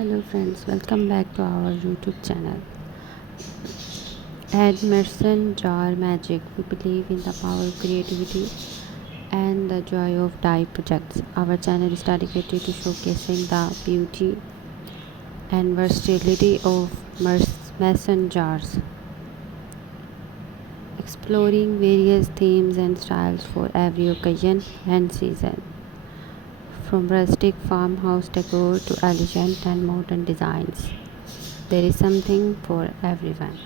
Hello friends, welcome back to our YouTube channel. At Mason Jar Magic, we believe in the power of creativity and the joy of DIY projects. Our channel is dedicated to showcasing the beauty and versatility of mason jars, exploring various themes and styles for every occasion and season. From rustic farmhouse decor to elegant and modern designs, there is something for everyone.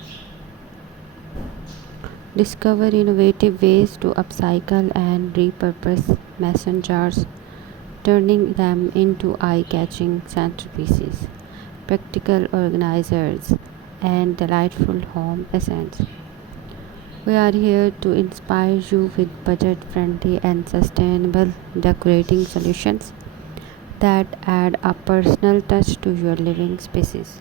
Discover innovative ways to upcycle and repurpose mason jars, turning them into eye-catching centerpieces, practical organizers, and delightful home essence. We are here to inspire you with budget-friendly and sustainable decorating solutions that add a personal touch to your living spaces.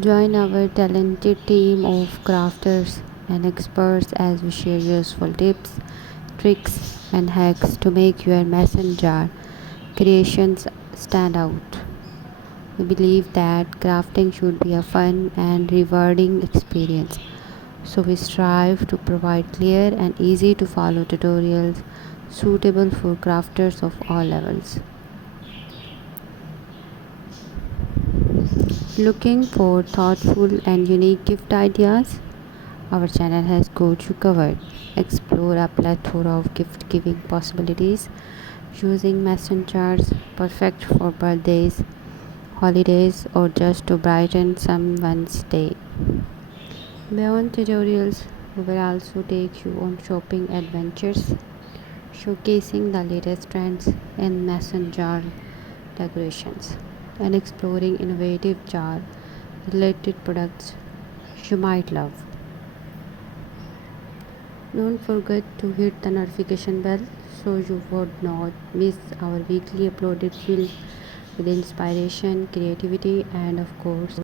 Join our talented team of crafters and experts as we share useful tips, tricks, and hacks to make your mason jar creations stand out. We believe that crafting should be a fun and rewarding experience, so we strive to provide clear and easy to follow tutorials suitable for crafters of all levels. Looking for thoughtful and unique gift ideas? Our channel has got you covered. Explore a plethora of gift giving possibilities using mason jars, perfect for birthdays, holidays, or just to brighten someone's day. Beyond tutorials, we will also take you on shopping adventures, showcasing the latest trends in mason jar decorations and exploring innovative jar related products you might love. Don't forget to hit the notification bell so you would not miss our weekly uploaded filled with inspiration, creativity, and of course